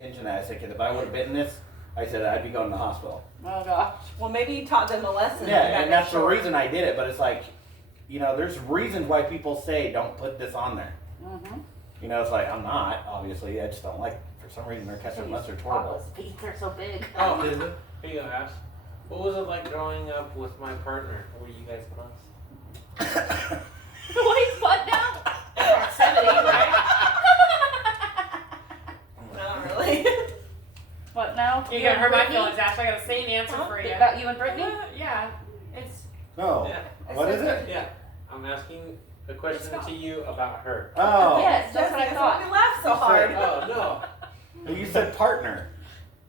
attention that. I said, because if I would have bitten this, I said I'd be going to the hospital. Oh gosh. Well, maybe you taught them a lesson. Yeah, and that's the reason I did it. But it's like, there's reasons why people say don't put this on there. Mm-hmm. It's like, I'm not, obviously. I just don't like, for some reason, their ketchup mustard's horrible. His feet are so big. Oh, is it? Here you go, Ash. What was it like growing up with my partner? Were you guys close? Wait, what now? Proximity, right? Not really. What now? You're gonna hurt my feelings, Ash. I got the same answer for you. About you and Brittany? Yeah. It's. No. Yeah. What is it? Yeah. I'm asking a question to you about her. Oh. Yes, that's what I thought. We laughed so hard. Oh, no. You said partner.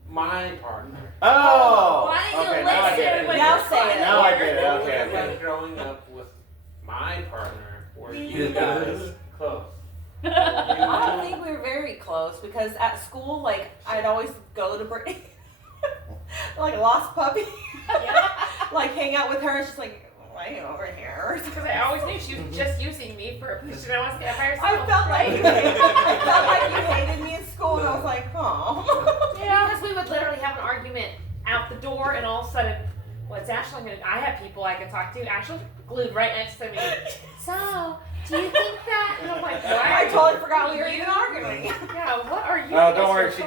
My partner. Oh. Why didn't you Okay, now I get listen it. when Now you're say it. Now I get it. What was Okay, it okay. like growing up with my partner? Were you guys close? I don't think we were very close because at school, like, I'd always go to Brittany, like a lost puppy, like hang out with her. And she's like, "Why are you over here?" Because I always knew she was just using me for. She didn't want to stay by herself. I felt like you hated me in school, and I was like, "Oh." Yeah, because we would literally have an argument out the door, and all of a sudden, what's Ashley gonna? I have people I can talk to. Ashley glued right next to me. So, do you think that? And I'm like, why? I totally forgot we were even arguing. Yeah, what are you? Oh, don't worry. Mr. She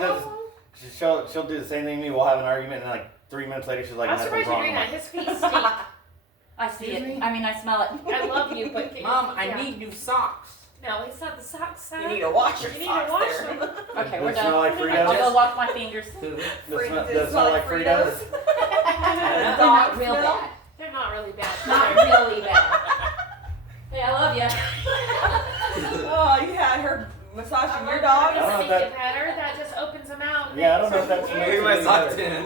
does. She'll do the same thing to me. We'll have an argument, and like 3 minutes later, she's like, I'm nothing's surprised you're wrong. doing I'm that. like, His feet stink. I see Excuse it. me? I mean, I smell it. I love you, but Mom, I yeah. need new socks. No, it's not the socks. Son. You need to wash your You need socks to wash there. them. Okay, Does we're it smell done. like I'll Fritos? go wash my fingers. Does it Does smell, smell like Fritos? They're not real smell? bad. They're not really bad. Not really bad. Hey, I love you. Oh, you had her massaging your dog. I don't know Doesn't if make that- it better. That just opens them out. Yeah, I don't know if that's Maybe my socks in.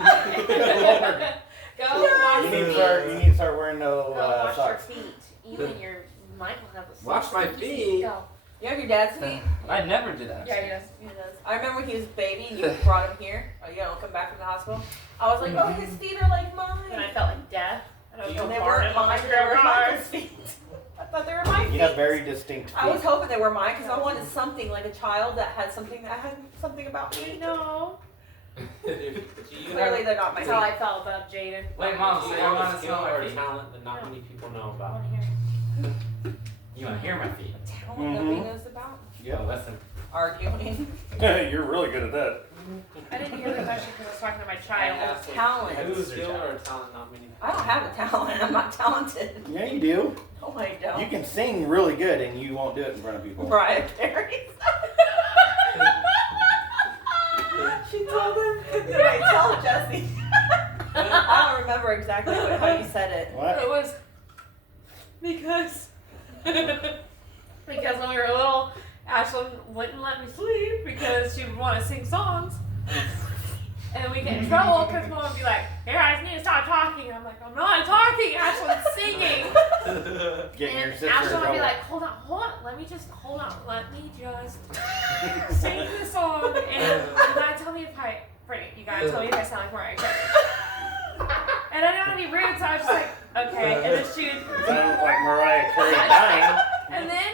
Go wash You your need to feet. start wearing no Go wash your socks. feet. Even your Michael has a Wash my feet. Go. You have your dad's feet? I never did that. Yeah, he does. He does. I remember when he was a baby and you brought him here. Oh, you don't come back from the hospital. I was like, oh, his feet are like And mine. I felt like death. And I was And they bombarded weren't on my mine. They were garage. Michael's feet. I thought they were my feet. You have very distinct I was feet. hoping they were mine because I wanted something like a child that had something about me. No. Do you Clearly, have they're not my That's how feet. I felt about Jaden. Wait, Mom, do so you I have want a to skill smell or my a feet? talent that not many people know I about? want to hear. You want to hear my feet? Talent nobody knows about. Yeah. Oh, listen. Arguing. You're really good at that. I didn't hear the question because I was talking to my I child. asked, like, Talent. have a skill or a talent not many people I don't have a talent. I'm not talented. Yeah, you do. No, I don't. You can sing really good, and you won't do it in front of people. Mariah Carey. She told him. Did I tell Jesse? I don't remember exactly how you said it. What? It was because when we were little, Ashlyn wouldn't let me sleep because she would want to sing songs. And then we get in trouble because Mom would be like, "Hey, I need to stop talking." I'm like, "I'm not talking, Ashlyn's singing." Getting your And sister in Ashlyn would trouble. be like, hold on, let me just sing the song. And you gotta tell me if I sound like Mariah Carey. And I didn't want to be rude, so I was just like, okay. And then she would, Sound like Mariah Carey dying. and then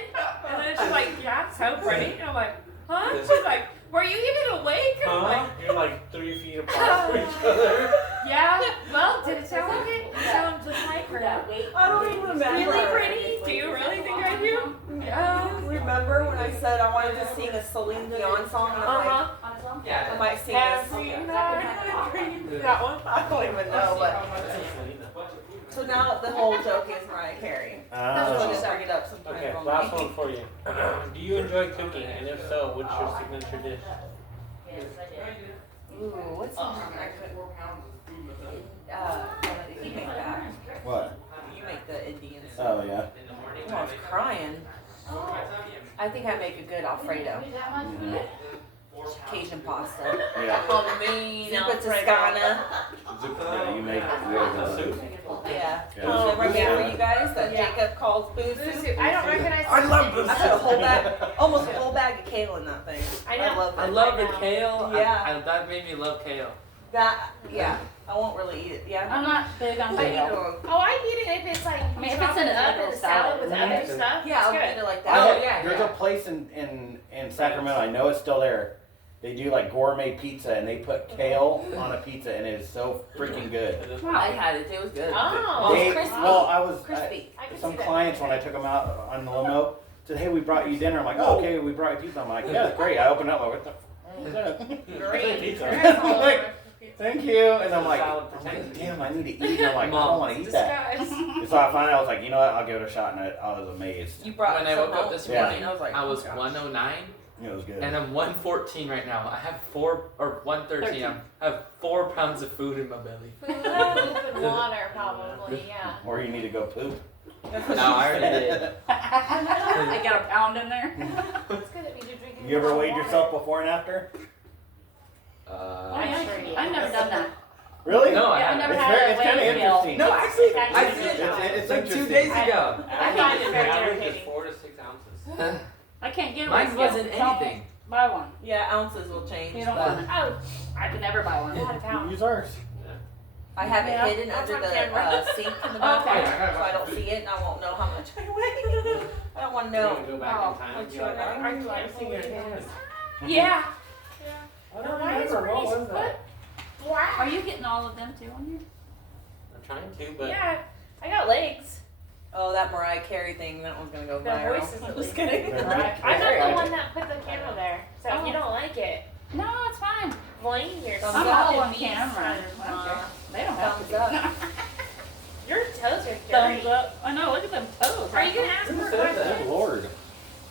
she's like, yeah, so pretty. And I'm like, huh? She's like, were you even awake? And I'm like, You're like 3 feet apart from each other. yeah. Well, did it sound like it? It sounded just like her. I don't even remember. Really pretty? Do you really think I do? Yeah. Remember when I said I wanted to sing a Celine Dion song? And I'm like, I might sing Have this. seen that dream. That one. I don't even know, but so now the whole joke is Mariah Carey. So Oh. just bring it up sometime. Okay, on last me. one for you. Do you enjoy cooking? And if so, what's your signature dish? Ooh, what's something I could? You make that. What? You make the Indian stuff. Oh, yeah. Oh, I was crying. I think I make a good Alfredo. Cajun pasta. Yeah. Zuppa Toscana. Yeah, you make really good Soup? Yeah. Yeah. Remember I made for you guys that Yeah. Jacob calls boo Boo soup? soup. I don't recognize. I love I put a whole bag, almost a whole bag of kale in that thing. I know. love I it. love the kale. Yeah. That made me love kale. That, yeah. I won't really eat it. Yeah. I'm not big on I kale. Oh, I eat it if it's like I mean, if chop it's in it a up little in a salad with salad. other stuff. Yeah, I'll it's eat good. it like I that. have- There's a place in Sacramento, I know it's still there, They do like gourmet pizza and they put kale on a pizza and it is so freaking good. I had it. It was good. Oh. It They, was crispy. well, I was Crispy. I can some see that. clients when I took them out on the limo said, "Hey, we brought you dinner." I'm like, "Oh, okay, we brought you pizza." I'm like, "Yeah, great." I opened up, like, "What the fuck is that?" Great. Pizza. I'm like, "Thank you," and I'm like, Salad I'm for like, Texas. "Damn, I need to eat." And I'm like, "I don't want to eat that." Disguise. And so I finally, I was like, "You know what? I'll give it a shot," and I was amazed. You brought When I some woke up home this to me, morning, and I was like, I was oh, gosh. 109 It was good. and I'm 114 right now. I have 113. I have 4 pounds of food in my belly. Food and water, probably, yeah. Or you need to go poop. That's what No, she I already said. did. I got a pound in there. It's good that we do drinking. You ever a lot of weighed water. yourself before and after? I'm sure you I've never have. done that. Really? No, I Yeah, I've haven't. never It's had very, a it's kind of weight scale. interesting. No, It's I actually did. good. It's like 2 interesting. days ago. I find it very Average is irritating. 4 to 6 ounces. I can't get a Mine weight scale. wasn't Tell me. anything. Buy one. Yeah, ounces will change. You don't but want it. Oh, I could never buy one. not a pound. Use ours. I have it Yeah. hidden That's under on the camera. sink in the Okay. bathroom, so I don't see it, and I won't know how much I weigh. I don't want to You're know. gonna go back Oh, in time and be sure. like, why I are you can't icing your believe it. hands? Yeah. I No, don't mine is remember. What pretty was that? black. Are you getting all of them too on here? I'm trying to, but Yeah, I got legs. Oh, that Mariah Carey thing, that one's gonna go The viral. voices I'm at just least. kidding. They're I'm right. not the one that put the camera there. So if Oh. you don't like it, No, it's fine. blame yourself. Thumbs I'm up. all on Beast camera. I don't care. They don't have to be. Thumbs up. Your toes are Thumbs dirty. up. I know. Look at them toes. Are you gonna ask Who her a said that? Good question? Lord.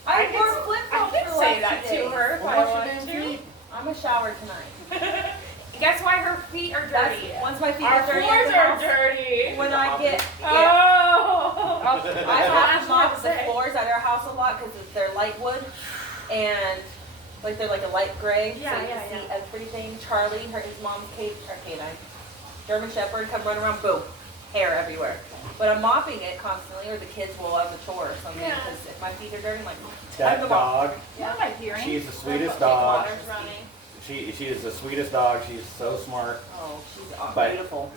I I wore could- flip I flops could for say like that 2 to days. her if What I about your want damn to. feet? I'm a shower tonight. That's why her feet are That's, dirty. once my feet Our are dirty, floors at the are house, dirty. when I get, Oh. yeah, I That's what have to mop was the gonna say. floors at our house a lot because they're light wood, and like they're like a light gray, Yeah, so you yeah, can see yeah. everything. Charlie, his mom's canine, German Shepherd, come running around, boom, hair everywhere. But I'm mopping it constantly, or the kids will have a chore or something. Yeah. Because if my feet are dirty, I'm like, That time to mop. dog, What am I hearing? she's the sweetest dog. Water's running. She is the sweetest dog. She's so smart. Oh, she's But- beautiful.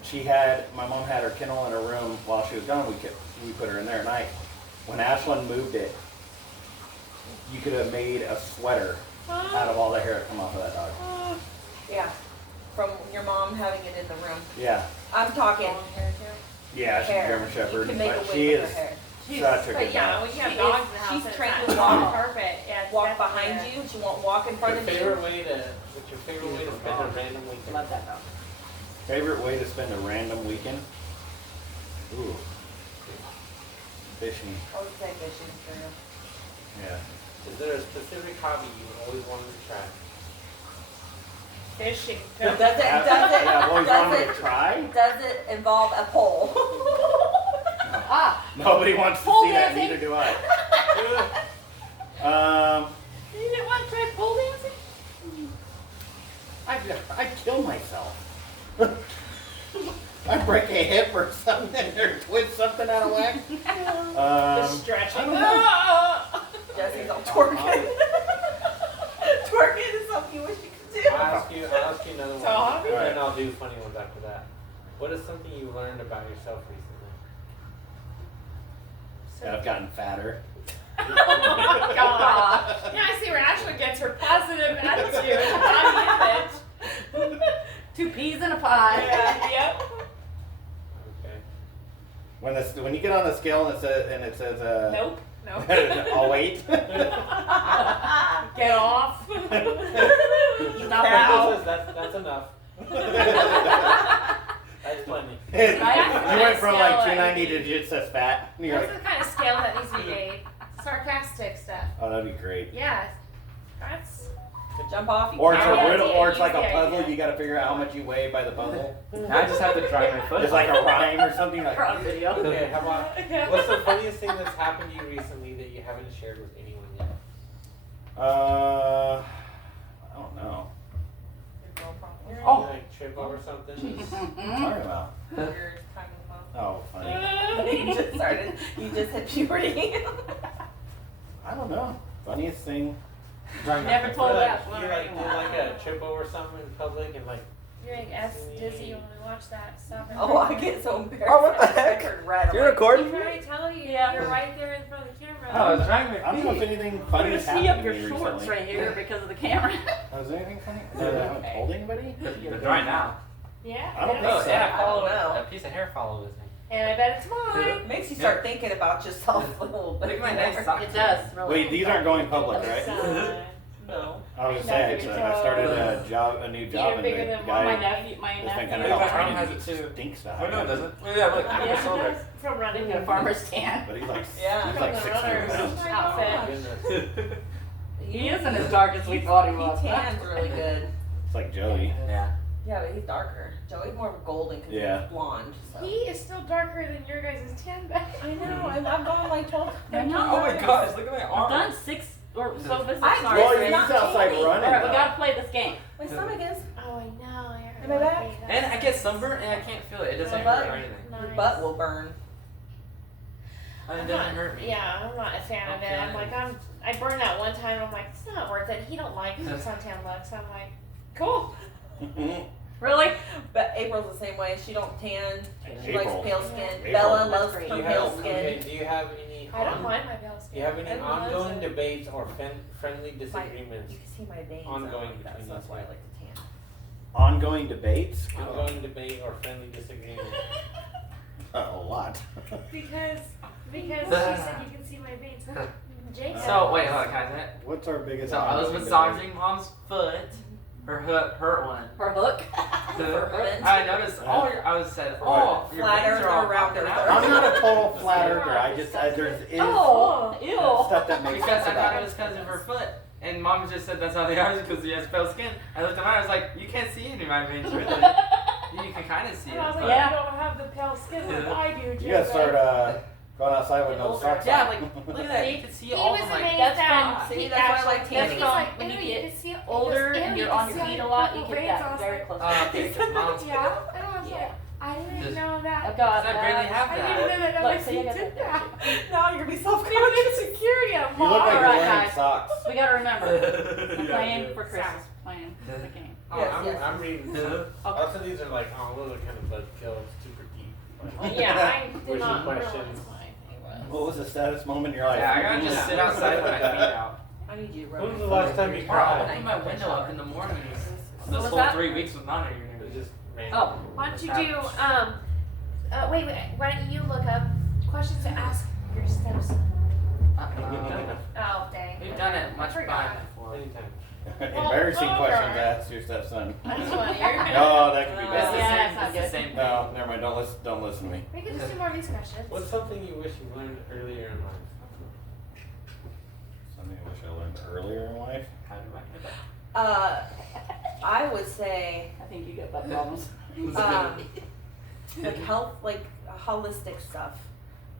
My mom had her kennel in her room while she was gone. We put her in there at night. When Ashlyn moved it, you could have made a sweater out of all the hair that come off of that dog. Yeah, from your mom having it in the room. Yeah, I'm talking Long hair too. yeah, she's a hair. German Shepherd, You can make a but wig she with is her hair. such a But good yeah, dog. when you have She dogs is- in the house, she's it's trained not to on walk. carpet. Yeah, it's Walk definitely behind a- you. She won't walk in front your of you. favorite way to, what's your favorite way to spend a random weekend? Love that dog. Favorite way to spend a random weekend? Ooh, fishing. I would say fishing for real. Yeah. Is there a specific hobby you always wanted to try? fishing. Does it, I've always wanted to does try. it involve a pole? Ah, Nobody wants to Pole see that. dancing. Neither do I. you didn't want to try pole dancing? I'd kill myself. I'd break a hip or something, or twist something out of whack. Just stretching. I don't know. Jesse's all twerking. Twerking is something you wish you could do. I'll ask you another one, It's a hobby. and then I'll do funny ones after that. What is something you learned about yourself recently? I've gotten fatter. Oh God. Yeah, I see where Ashley gets her positive attitude and body image. 2 peas in a pod. Yeah, yep. Okay. When you get on the scale and it says Nope. No. I'll wait. Get off. Stop Cow. it. That's enough. That's plenty. You went from like Scale, 290 to just says fat. And you're That's like, the kind of scale that needs to be made. Sarcastic stuff. oh, that'd be great. Yeah. That's. Jump off. You Or it's can't. a riddle, or it's Easy like a idea. puzzle. You got to figure out how much you weigh by the puzzle. I just have to dry my foot. It's like a rhyme or something. Like, We're on video. Okay, how about, what's the funniest thing that's happened to you recently that you haven't shared with anyone yet? I don't know. Oh. You like trip over something? What are you talking about? Weird time of Oh, funny. the month. You just started. You just hit puberty. I don't know. Funniest thing. Never told Or that you one. like did like a trip over something in public and like You make us dizzy when we watch that stuff. Oh, I get so embarrassed. Oh, what the I heck? turned red. I'm You're like, recording? I'm trying to tell you, Yeah. you're right there in front of the camera. Oh, I was trying to I don't know if anything You're funny gonna has see happened up to your me shorts recently. right here because of the camera. Was there anything funny? That I haven't told anybody? right now. Yeah. I don't and think Oh, so. yeah, I don't know. a piece of hair followed with me. And I bet it's mine. It makes you start thinking about yourself a little bit. Look at my more. nice socks. It does. Really. Wait, these aren't going public, right? No. I was saying, I started a new job, and the bigger than guy My nephew, my has been nephew. kind of Yeah, helping Tom me. has He it too. stinks to Oh, high. no, it doesn't. Oh, yeah, look, Yeah, it's over. From running. Got a farmer's tan But he's like, Yeah. he's like 600 pounds. outfit. Goodness. He isn't as dark as we thought he was. He tans really good. It's like Joey. Yeah. Yeah, but he's darker. Joey's more of a golden because Yeah. he's blonde. So. He is still darker than your guys' tan bag. I know. I've gone like 12 I know. Oh my gosh, look at my I've arm. done 6 or so visits. I- Sorry. Well, It's he's not outside changing. running. Alright, we though. gotta play this game. My stomach is. Oh, I know. Am I back? And I get sunburnt and I can't feel it. It doesn't My hurt butt? or anything. Your butt will burn. And it doesn't hurt me. Yeah, I'm not a fan of it. Okay. I'm like, I burned that one time. I'm like, it's not worth it. He don't like suntan looks. I'm like, cool. Really? But April's the same way. She don't tan. She April. likes pale skin. April. Bella That's loves great. her Do you pale have, skin. okay, do you have any I don't mind my pale skin. do you have any Everyone loves ongoing it. debates or friendly disagreements? You can see my veins. Ongoing out like that, between so that's you why I two. like to tan. Ongoing debates? Ongoing debate or friendly disagreement? A lot. Because she said you can see my veins. Jake. So, wait, hold on, can I say it? What's our biggest So I was ongoing massaging mom's foot. Her hip hurt one. Her hook. I noticed all your, I was said, oh, your Flat veins are all earth or round popping earth? out. I'm not a total flat earther. There's Oh, ew. stuff that makes Because sense I thought about it it. was because of her foot. And mom just said that's how they are because he has pale skin. I looked at mine, I was like, you can't see any of my veins, really. You can kind of see it. And I was like, but- Yeah. you don't have the pale skin like I do, Jake. You gotta start going outside with no socks Yeah, on. like, look at that. You can see He all was of my. amazed That's that from- see, he that's why I actually- like tanning. he's That's like, from when "Ew, you get can see it." older He goes, and "Ew, you're you on can your see feet a all lot, the you purple get veins." I that was very like, close. Okay, because mom's. Yeah, and I was like, Yeah. I didn't Just- know that. I've got I barely have I that. didn't know that Look, unless see, he I got did that that. Now you're gonna be Even self-conscious. insecurity, I'm You look like you're Alright, wearing guys. socks. We gotta remember. I'm Yeah, playing yeah. for Christmas. Playing the game. Oh, Yes, I'm, yes. I'm reading some. Lots of these are like, oh, those are kind of buzzkill, it's super deep. Yeah, I did Wishing not realize questions. my thing was. What was the saddest moment in your life? Yeah, I gotta just sit outside with my feet out. I need you to When rub was my the last time you Or I'll cried? open my window up in the mornings. What This was whole that? 3 weeks was not in your It was name. just random. Oh, Why don't you do, wait, why don't you look up questions to ask your stepson? Oh, dang. We've done it I much forgot. by before. Anytime. Embarrassing Well, questions okay. to ask your stepson. That's funnier. No, that could be It's the bad. Yeah, same, that's not it's the good. same thing. No, never mind. Don't listen to me. We can just do more of these questions. What's something you wish you learned earlier in life? Something I wish I learned earlier in life. How do I get that? I would say, I think you got butt problems. like health, like holistic stuff.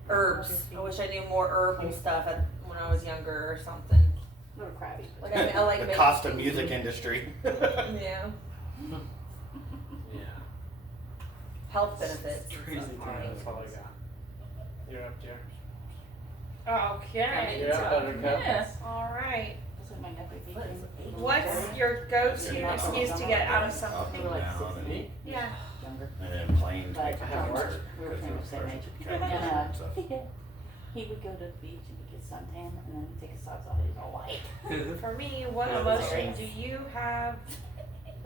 Herbs. I wish I knew more herbal stuff when I was younger or something. A little crabby. Like I like The making Costa things- music industry. Yeah. Yeah. Health benefits. and Crazy stuff. times. That's all I got. You're up, Jer. Okay. You're up, Buttercup. Yes. All right. This is my nephew. What's your go-to excuse to get out of Up something? and down and, Me? Yeah. Younger. and then planes But make it have worse. work. we were kind of the same age. Because of And, and stuff. he would go to the beach and he'd get suntan and then he'd take his socks off and he's all white. For me, what Yeah, that's emotion right. do you have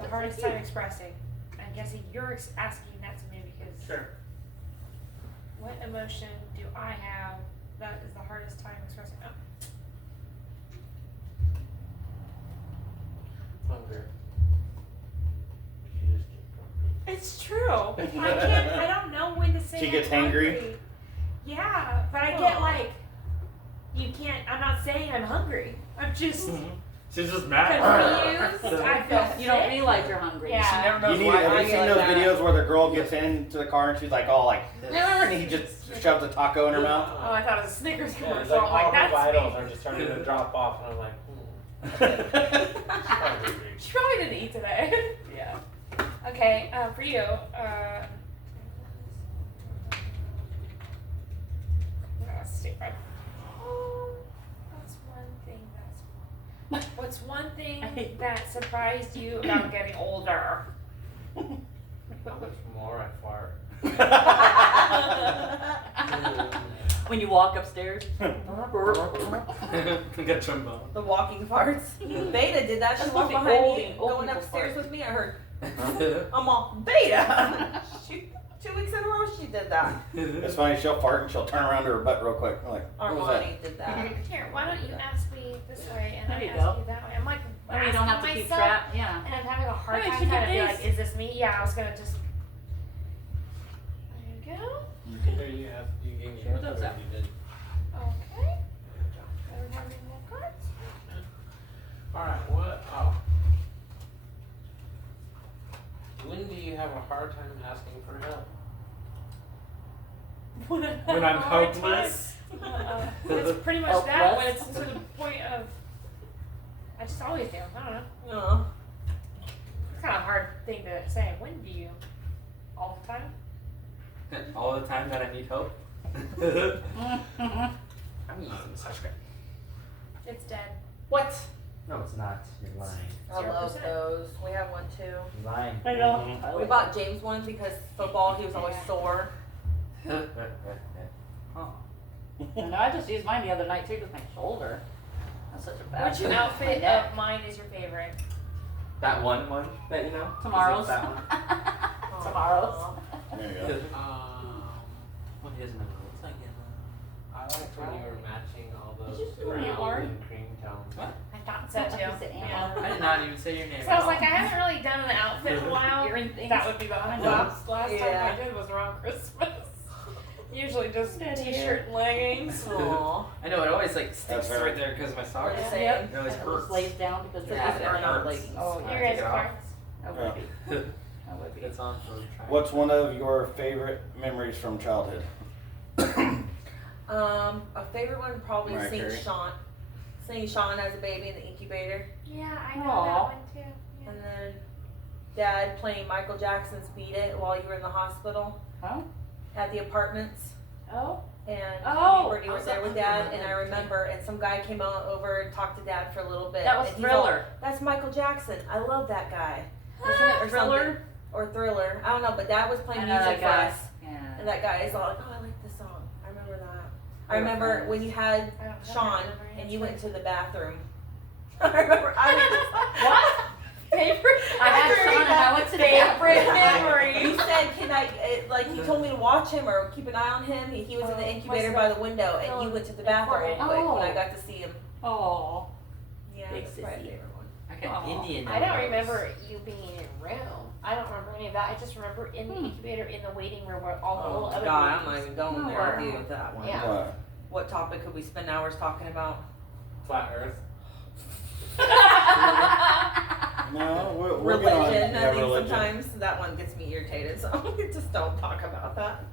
the hardest time expressing? I'm guessing you're asking that to me because Sure. what emotion do I have that is the hardest time expressing? Oh, Hunger. You just get grumpy. it's true. I don't know when to say She I'm gets hangry? hungry. Yeah, but I get like, you can't. I'm not saying I'm hungry. I'm just She's just confused. mad. I feel You don't sick. feel like you're hungry. Yeah. She never knows You need, why. have I you get seen like those that. videos where the girl gets into the car and she's like all like, and he just shoves a taco in her mouth? Oh, I thought it was a Snickers Yeah, commercial. it's like I'm like, all her that's vitals me. are just starting to drop off, and I'm like, She probably didn't eat today. Yeah. Okay, for you, that's stupid. What's one thing that surprised you about getting older? How much more I fart? When you walk upstairs. Get trombone. The walking farts. Beta did that. She That's walked what the behind old- me, old going people upstairs fart. with me. I heard, I'm all, Beta! She, 2 weeks in a row she did that. It's funny, she'll fart and she'll turn around to her butt real quick. I'm like, what was that? Armani did that. Here, why don't you ask me this way and There I you ask go. you that way? I'm like, That way you don't have to asking keep myself, track. Yeah. and I'm having a hard Hey, time should trying to get be these. like, is this me? Yeah, I was gonna just. There you go. Here you have, you gave me Share the those out. you did. Okay. Better have any more cards. Alright, what? Oh. When do you have a hard time asking for help? When I'm Hard hopeless. It's pretty much that when it's to the point of. I just always do. I don't know. No. It's kind of a hard thing to say. When do you? All the time? All the time that I need help. I'm using such crap. It's dead. What? No, it's not. You're lying. I love 0%. those. We have one too. You're lying. I know. Mhm. I We like bought James one because football, he was always sore. Oh. And I just used mine the other night too with my shoulder. That's such a bad Which thing. outfit My neck. of mine is your favorite? That one that you know? Tomorrow's. Is it that one? Tomorrow's. There you go. What is it? It's like yellow. I liked when you were matching all Did those you just go to your brown barn? and cream tones. What? I thought so too. Is it Yeah. I did not even say your name. So I was like, I haven't really done an outfit in a while. Earring things. That would be the last time Yeah. I did was around Christmas. Usually just Good t-shirt and leggings. Aw. I know, it always like sticks That's right there because of my We're socks. the Yeah. same. Yep. It always And it hurts. lays down because So it these is are not hurts. leggings. Oh, Your I yeah. take guys' it off. cards. I would be. I would be. It's on for try. What's one of your favorite memories from childhood? A favorite one probably Mariah seeing Carey? Sean. Seeing Sean as a baby in the incubator. Yeah, I know Aw. that one too. Yeah. And then Dad playing Michael Jackson's Beat It while you were in the hospital Oh. at the apartments. Oh. And Oh, you were there with Dad, and I remember, and some guy came over and talked to Dad for a little bit. That was and he's all, Thriller. That's Michael Jackson. I love that guy. Wasn't it Or Thriller? something. Or Thriller. I don't know, but Dad was I playing know music that for guy. us. Yeah. And that guy is all like, oh, I like this song. I remember that. I They were remember friends. when you had I don't Sean remember and you anything. went to the bathroom. I remember I was What? favorite. I had remember Sean and that I went to the favorite bathroom. memory. You said, can I, like, you told me to watch him or keep an eye on him. He was in the incubator by the window and you went to the bathroom real quick when I Oh. got to see him. Oh. Yeah, Big that's my sissy. favorite one. I got Aw. Indian. I don't elbows. remember you being in your room. I don't remember any of that. I just remember in the incubator in the waiting room where all the little other God, I'm not babies- even going there Or- with you with that one. Yeah. What? What topic could we spend hours talking about? Flat Earth. No, we'll get on. Religion. Yeah, I think religion. sometimes that one gets me irritated, so just don't talk about that.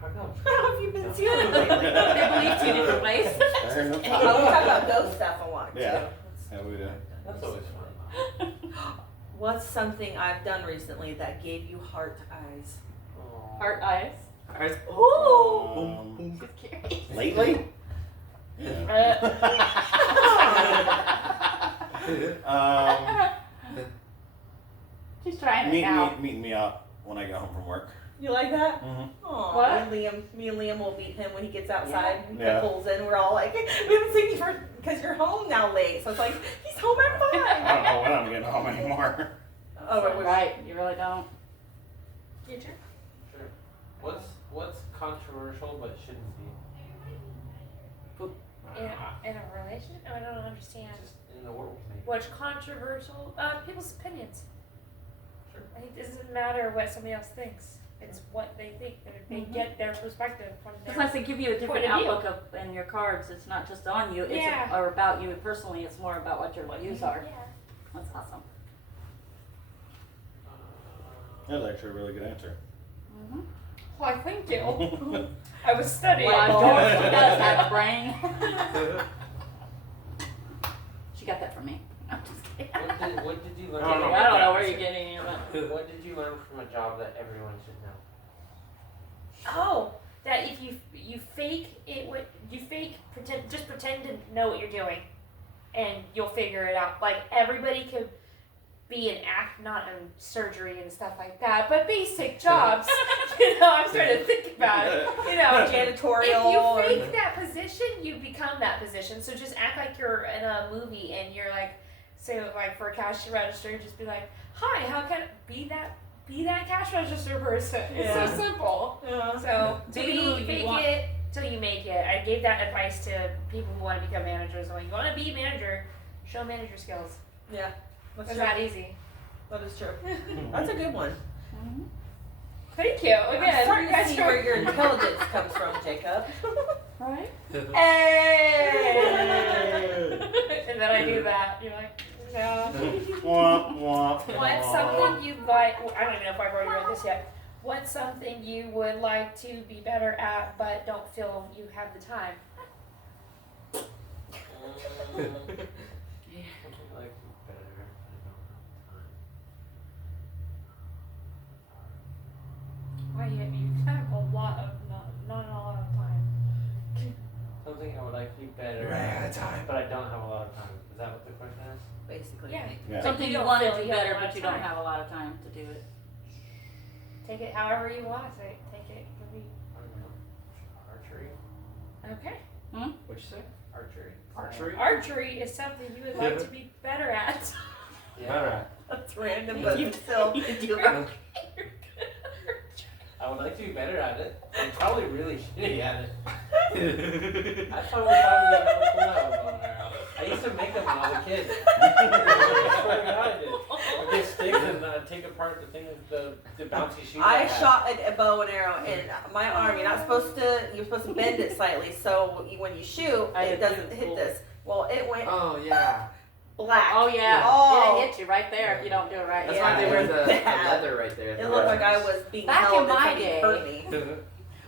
How come? How have you been feeling lately? They believe two different ways. There you go. Oh, we talk about ghost stuff a lot too. Yeah. Yeah, we do. That's always fun. What's something I've done recently that gave you heart eyes? Aw. Heart eyes. Ours- Um, Just curious. lately? Yeah. She's trying it now. Meeting me out when I get home from work. You like that? Mm-hmm. Aw, What? Me and Liam will meet him when he gets outside and Yeah. pulls in. We're all like, we haven't seen you for because you're home now late. So it's like he's home at I don't 5. know when I'm getting home anymore. Oh, wait, wait. Right, you really don't. Your turn. Sure. What's controversial but shouldn't be? In a relationship? Oh, I don't understand. Just in the world, maybe. What's controversial? People's opinions. Sure. I think it doesn't matter what somebody else thinks. It's what they think. They Mhm. get their perspective from their. Sometimes they give you a different Point of view. outlook of in your cards. It's not just on you, it's Yeah. or about you personally. It's more about what your views are. Yeah. That's awesome. That's actually a really good answer. Mm-hmm. Why, thank you. I was studying. Well, George does have a brain. She got that from me. I'm just kidding. What did you learn? I don't know. I don't know where you're getting it, but What did you learn from a job that everyone should know? Oh, that if you fake it, what you fake pretend to know what you're doing, and you'll figure it out. Like everybody could be an act, not in surgery and stuff like that, but basic jobs. I'm starting to think about it. Janitorial. If you fake that position, you become that position. So just act like you're in a movie and you're like, say like for a cash register, just be like, hi, how can I be that cash register person? It's so simple. Yeah. So Be who you fake want. it till you make it. I gave that advice to people who want to become managers. When you want to be a manager, show manager skills. Yeah. That's It's true. that easy. That is true. That's a good one. Mhm. Thank you. I'm Again, starting you to guys see are- where your intelligence comes from, Jacob. Right? Hey! And then I do that. You're like, no. Womp, womp, What's something you'd like? Well, I don't even know if I've already read this yet. What's something you would like to be better at, but don't feel you have the time? Like better. Why you have a lot of not a lot of time. Something I would like to be better Right at, out of time. but I don't have a lot of time. Is that what the question is? Basically. Yeah. Yeah. Something you you don't want to feel do you have a better, lot but of you don't time. have a lot of time to do it. Take it however you want. Take it. Could be I don't know. Archery. okay. What'd you say? Archery. Archery? Archery is something you would like to be better at. Yeah. That's random, but You- it's still. you do that. I would like to be better at it. I'm probably really shitty at it. I probably wanted to be cool at one arrow. I used to make them when I was a kid. I swear to God I did. I'd get sticks and take apart the thing, the bouncy shoes. I had. shot a bow and arrow in my arm. You're supposed to bend it slightly so when you shoot, I it did doesn't too. hit this. Well, it went Oh, yeah. black. Oh yeah, Oh. it'll hit you right there if you don't do it right. That's Yeah. why they wear the Bad. leather right there. It looked like I was being Back held in and my somebody day- hurt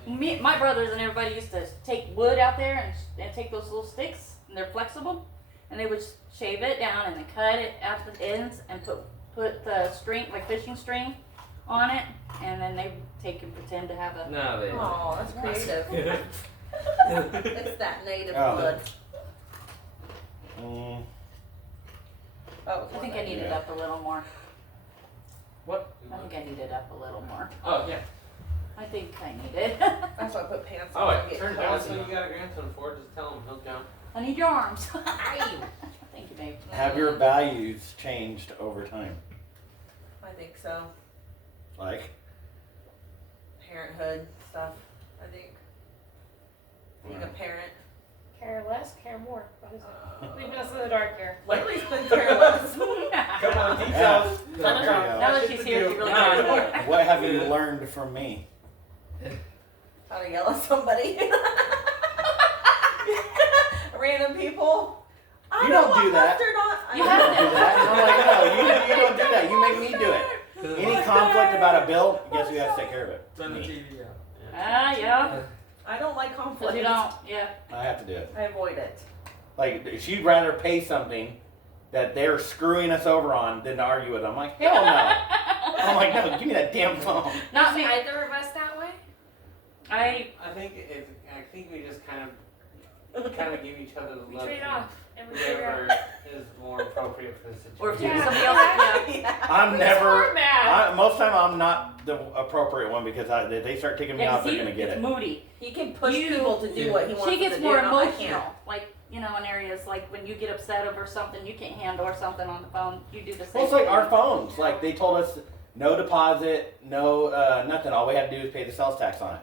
me. My brothers and everybody used to take wood out there and take those little sticks, and they're flexible, and they would shave it down and then cut it out the ends and put the string, like fishing string, on it, and then they take and pretend to have a. No, they Oh, that's creative. It's that native Oh. blood. Mm, Oh, I think I need it up a little more. What? I think I need it up a little more. Oh, yeah. I think I need it. That's why I put pants Oh, on. it to get turned cold. down That's what you got a grandson for. Just tell him he'll jump. I need your arms. Thank you, babe. have your values changed over time? I think so. Like? Parenthood stuff. I think being a parent. Care less, care more. What is it? Leave us in the dark here. Lately, it's been careless. Come on, Yeah. details. There you go. Now that she's here, she really cares. What have you learned from me? How to yell at somebody. Random people. I You don't want do that. mustard on. You You have don't do that. I'm like, no, you don't do that. You make me do it. Any conflict about a bill, guess who has to take care of it? Turn the Me. TV out. Ah, yeah. I don't like Because conflict. you don't, yeah. I have to do it. I avoid it. Like, she'd rather pay something that they're screwing us over on than to argue with them. I'm like, hell no. I'm like, no, give me that damn phone. Not Is me. either of us that way? I I think we just kind of give each other the We look. trade off and we figure out. Whatever is more appropriate for the or if situation. you somebody else, yeah. Yeah. I'm Who's never, more mad? most of the time I'm not the appropriate one because if they start taking me Yeah, out, 'cause they're he going to get gets it. moody. He can push You- people to do what he wants She gets to more do. No, I emotional. can't. Like, in areas like when you get upset over something you can't handle or something on the phone, you do the same Well, it's like thing. our phones. Like, they told us no deposit, no nothing. All we had to do is pay the sales tax on it.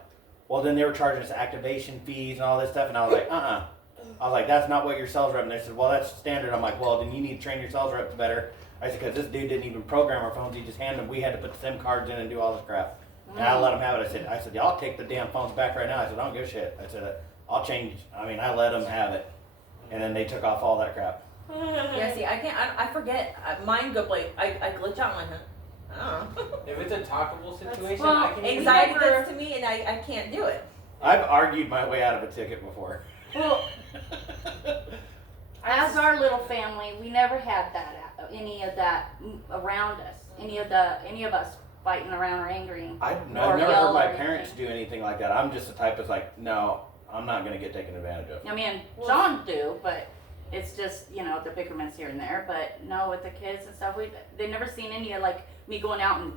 Well, then they were charging us activation fees and all this stuff, and I was like, I was like, that's not what your sales rep. And they said, well, that's standard. I'm like, well, then you need to train your sales reps better. I said, because this dude didn't even program our phones. He just handed them. We had to put the SIM cards in and do all this crap. And I let them have it. I said, y'all take the damn phones back right now. I said, I don't give a shit. I said, I'll change. I mean, I let them have it. And then they took off all that crap. Yeah, see, I can't. I forget. Mine go like I glitch out. I'm like, I don't know. If it's a talkable situation, Well, I can Anxiety Never- gets to me, and I can't do it. I've argued my way out of a ticket before. Well, as our little family, we never had that any of that around us. Any of us fighting around or angry. I've Or never yell heard my or parents anything. do anything like that. I'm just the type that's like, no, I'm not going to get taken advantage of. I mean, John do, but It's just, you know, the pickerments here and there. But no, with the kids and stuff, they've never seen any of like me going out and,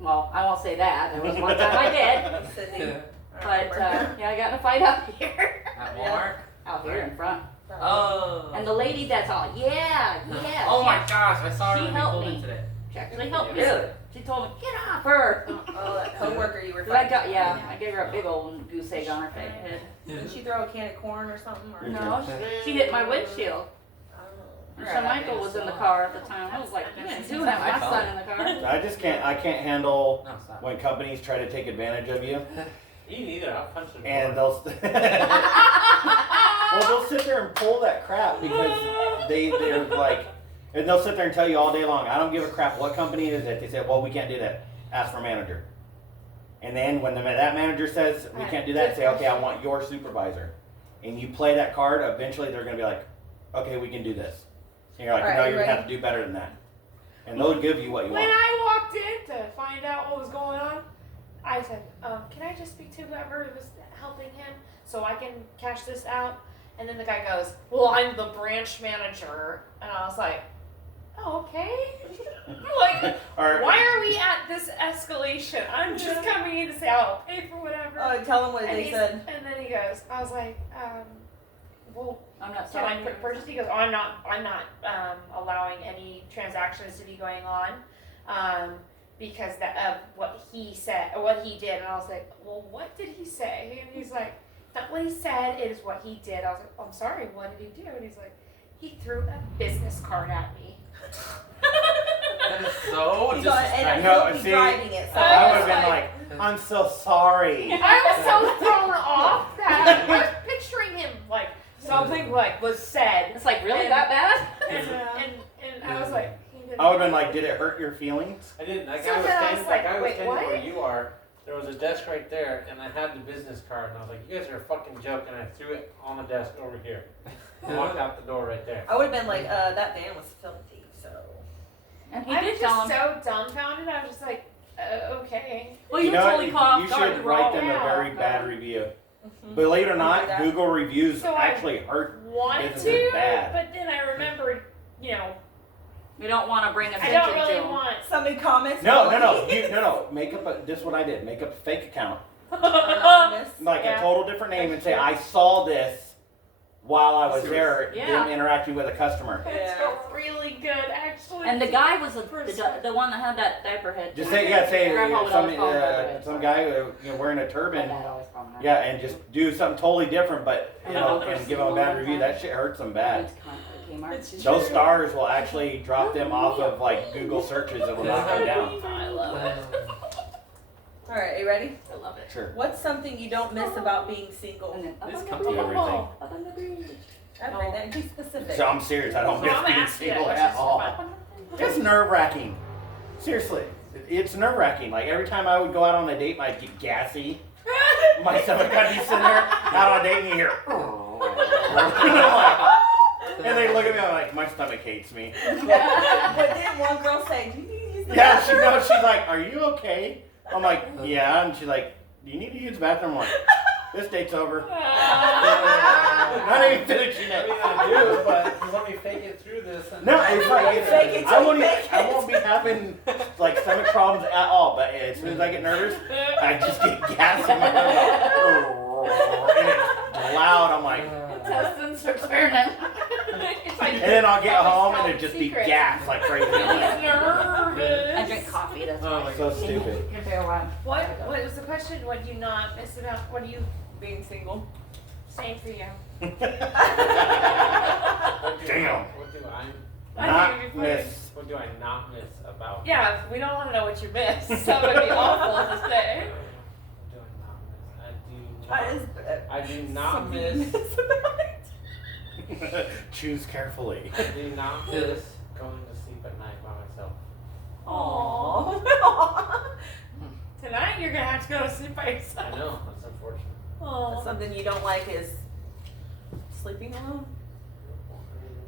well, I won't say that. There was one time I did. Sydney. But yeah, I got in a fight out here. At Walmart? Out here in front. Oh. And the lady that's all, yeah. Oh my gosh, I saw her she when we helped pulled me. in today. She actually helped me. Really? She told me, get off her. Oh, that coworker you were But I fighting. I gave her a big old goose egg on her head. Did she throw a can of corn or something? Or? No, she hit my windshield. And Right. so Michael was in the car at the time. I was like, you didn't do that. My son in the car. I can't handle No, stop. when companies try to take advantage of you, You neither. I'll punch them. and they'll they'll sit there and pull that crap because they're like, and they'll sit there and tell you all day long, I don't give a crap what company is it. They say, well, we can't do that. Ask for manager. And then when that manager says we can't do that, say, okay, I want your supervisor. And you play that card, eventually they're gonna be like, okay, we can do this. And you're like, All right, no, you you're gonna ready? have to do better than that. And they'll give you what you When want. I walked in to find out what was going on, I said, can I just speak to whoever was helping him so I can cash this out? And then the guy goes, well, I'm the branch manager. And I was like, oh, okay. Like, Or- why are we at this escalation? I'm just coming in to say I'll pay for whatever. Oh, tell them what and, they said. and then he goes, I was like, well, I'm not can I selling put purchase? He goes, oh, I'm not allowing any transactions to be going on, because of what he said or what he did. And I was like, well, what did he say? And he's like, not what he said, it is what he did. I was like, I'm sorry, what did he do? And he's like, he threw a business card at me. That is so He's on, and disrespectful. No, he'll be see, driving it. So I was would have been like, I'm so sorry. I was so thrown off that I was picturing him like something like was said. It's like, really And- that bad? And I was like, he didn't. I would have been like, did it hurt your feelings? I didn't. That So guy was then I standing. was That like, guy was wait, standing what? where you are. There was a desk right there, and I had the business card, and I was like, "You guys are a fucking joke," and I threw it on the desk over here. I walked out the door right there. I would have been like, that van was filthy. So. And he I did was tell just him. so dumbfounded. I was just like, okay. Well, you know were what? totally caught You off guard. should We were write all, them a yeah, very bad but- review. Mhm. Believe it or Do not, that. Google reviews So I- actually hurt. Wanted Business to, is bad. but then I remembered, We don't want to bring I attention don't really to him. want. Somebody comments. No. Make up this is what I did. Make up a fake account, Anonymous. like Yeah. a total different name, and say I saw this while I was there, Yeah. them interacting with a customer. It's Yeah. really good, actually. And the guy was the one that had that diaper head. Just say say Grandpa would always call him diaper head. some guy wearing a My turban. dad always called him that. Yeah, and just do something totally different, but And I'll and just give them a roll bad it review. down. That shit hurts them bad. It's kind of Kmart. It's Those true. stars will actually drop them off of like Google searches. It will knock them down. I love it. All right, you ready? I love it. Sure. What's something you don't miss about being single? And then up This on the comes bridge. to everything. Up on the bridge. Everything. Be specific. So I'm serious. I don't So miss I'm being asking single it, at it's all. fun. It's nerve wracking. Seriously, it's nerve wracking. Like every time I would go out on a date, I'd get gassy. My stomach, I'd be sitting there out on a date, and you hear. And they look at me, I'm like, my stomach hates me. But then one girl said, "Do you need to use the Yeah, bathroom?" she's like, are you okay? I'm like, yeah. And she's like, do you need to use the bathroom? I'm like, this date's over. Not even finishing I it. mean, I do, but just let me fake it through this. And No, it's like Fake it till I won't you even, make I it. won't be having like stomach problems at all. But as soon as I get nervous, I just get gas in my throat. And it's loud. I'm like, Intestines are turning. It's like, and then I'll get home and it'd just be secret. gas like crazy. I'm like, He's nervous. I drink coffee. That's Oh why. my so God. stupid. What was the question? What do you not miss about? What do you Being single. same for you? What do Damn. What do I? Not it'd be funny. miss. What do I not miss about? Yeah, we don't want to know what you missed. That would be awful to say. What do I not miss? That is I do not something miss. you miss about it. Choose carefully. I do not miss going to sleep at night by myself. Aww. Tonight you're gonna have to go to sleep by I yourself. know that's unfortunate. Oh. Something you don't like is sleeping alone.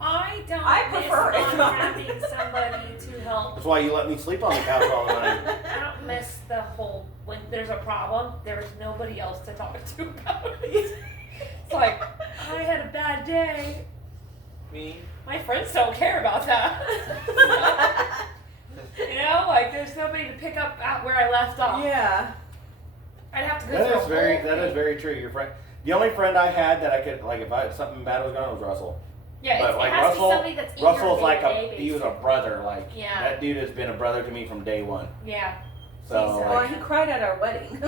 I don't I miss prefer it. not having somebody to help. That's why you let me sleep on the couch all the time. I don't miss the whole when there's a problem, there's nobody else to talk to about it. It's like I had a bad day. Me? My friends don't care about that. You know, like there's nobody to pick up out where I left off. Yeah. I'd have to go That through is a very whole that is thing. very true. Your friend, the only friend I had that I could like if something bad was going on was Russell. Yeah, But it like has to Russell, be somebody that's in Russell's your like day-to-day he was a basis. brother. Like Yeah. that dude has been a brother to me from day one. Yeah. So Well, like, he cried at our wedding.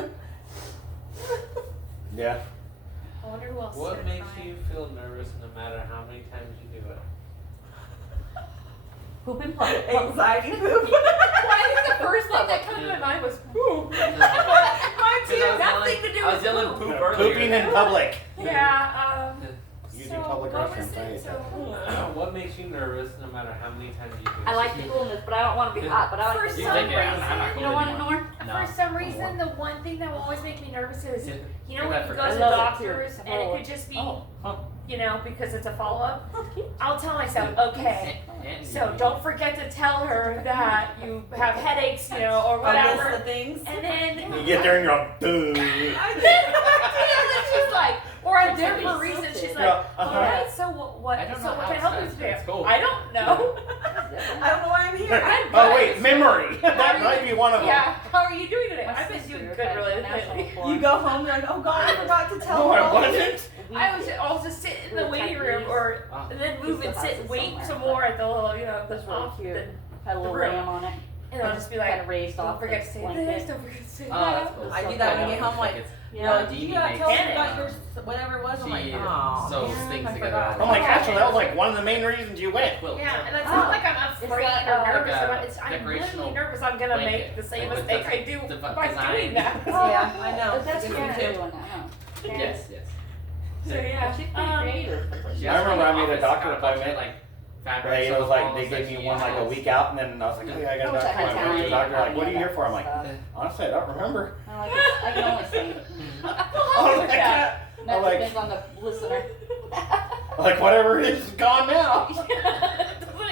yeah. I wonder who else. What started makes crying. you feel nervous no matter how many times you do it? Poop in public. Anxiety poop. Well, I think the first thing that came to my mind was poop. Mine too. Nothing to do I was with yelling poop. poop earlier. Pooping in public. Yeah. Using So, public what was restrooms. I it? hate So, that. What makes you nervous no matter how many times you do it? I like the coolness, but I don't want to be hot. But I like For the You some take it. I'm reason- not You cool don't want it anymore. more? No. For some reason, the one thing that will always make me nervous is, Yeah. you know, You're when that you for go to I the love it doctors too. and it could just be, Oh, huh. you know, because it's a follow-up. Oh, cute. I'll tell myself, okay, And so don't forget to tell her that you have headaches, you know, or I miss whatever. the things. And then, You get there and you're like, dude. I and she's like, or I'm there for a Somebody's reason. She's tilted. like, Yeah, all right, so what? I don't So know what how can I help you it's today? done, so it's cool. I don't know. I don't know why I'm here. I'm Oh good. wait, memory. That might be one of them. Yeah. How are you doing today? My I've been sister doing had good really national lately. form. You go home, you're like, oh God, I forgot to tell No, her I all this. wasn't. I was just sitting in the waiting room, or Oh. and then move He and still sit has and it wait somewhere, some but- more at the little, you know, the That's really off cute. the- Had a little room. lamb on it. and I'll just be Kind like, of raised don't off forget the to say blanket. this, don't forget to say Oh, that. that's cool. I do that when I get home, like, Yeah. no, did Dee you Dee not makes tell us it. about your whatever it was? I'm like, She oh, sews man, things I together. forgot. Oh my gosh, so that was like one of the main reasons you went. Quilt. Yeah, and it's Oh. not like I'm afraid It's or got, nervous like a about it. I'm decorational really nervous I'm gonna blanket, make the same like with mistake the- I do the by design. doing that. Yeah, I know. But that's It's kind of too. good one. I know. Yes, yes. So yeah, She's pretty creative. She I has remember I an made a office, doctor got a bunch of, appointment. like fabrics Right, it was on like walls they that gave me she one like a uses. week out, and then I was like, oh yeah, I got a I wish I doctor had appointment. Went to the time. doctor, like, what are you here for? I'm like, Stuff. honestly, I don't remember. I like it. I can only say it. Oh, like that. That I'm like, depends on the listener. like whatever it is, is gone now.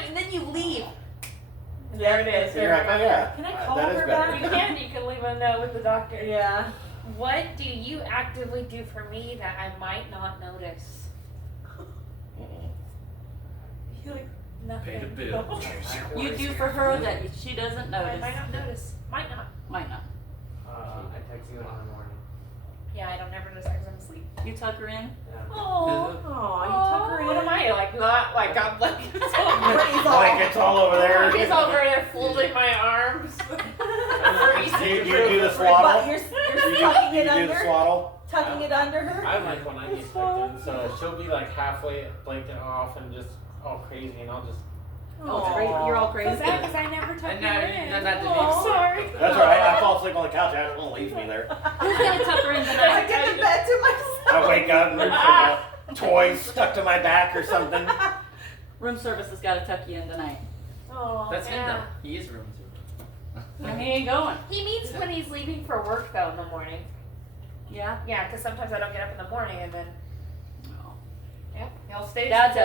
and then you leave. There it is. And you're like, oh yeah, Can I call that is her better. You can. You can leave a note with the doctor. Yeah. What do you actively do for me that I might not notice? You like nothing. Pay the bill. You do for her that she doesn't I notice. might not notice. Might not. Might not. I text you in the morning. Yeah, I don't never notice because I'm asleep. You tuck her in. Yeah. Oh. Oh, you tuck her in. What am I like? Not like I'm blankets Brittany's over. all- Blankets all over there. He's over there folding my arms. You do the But swaddle. you're You tucking it do the under, swaddle. tucking it under her. I like when I get tucked in, so she'll be like halfway blanket off and just all crazy, and I'll just. Oh, it's crazy. You're all crazy. Because I never tuck And you now in. you've done that to me. Oh, sorry. That's all right. I fall asleep on the couch. Ash won't leave me there. Who's gonna tuck her in I tonight? get the bed to myself. I wake up and there's some toys stuck to my back or something. Room service has got to tuck you in tonight. Oh, That's him yeah. though. He is room service. And he ain't going. He means when he's leaving for work though in the morning. Yeah. Yeah, because sometimes I don't get up in the morning and then No. yeah, he'll stay. Dad's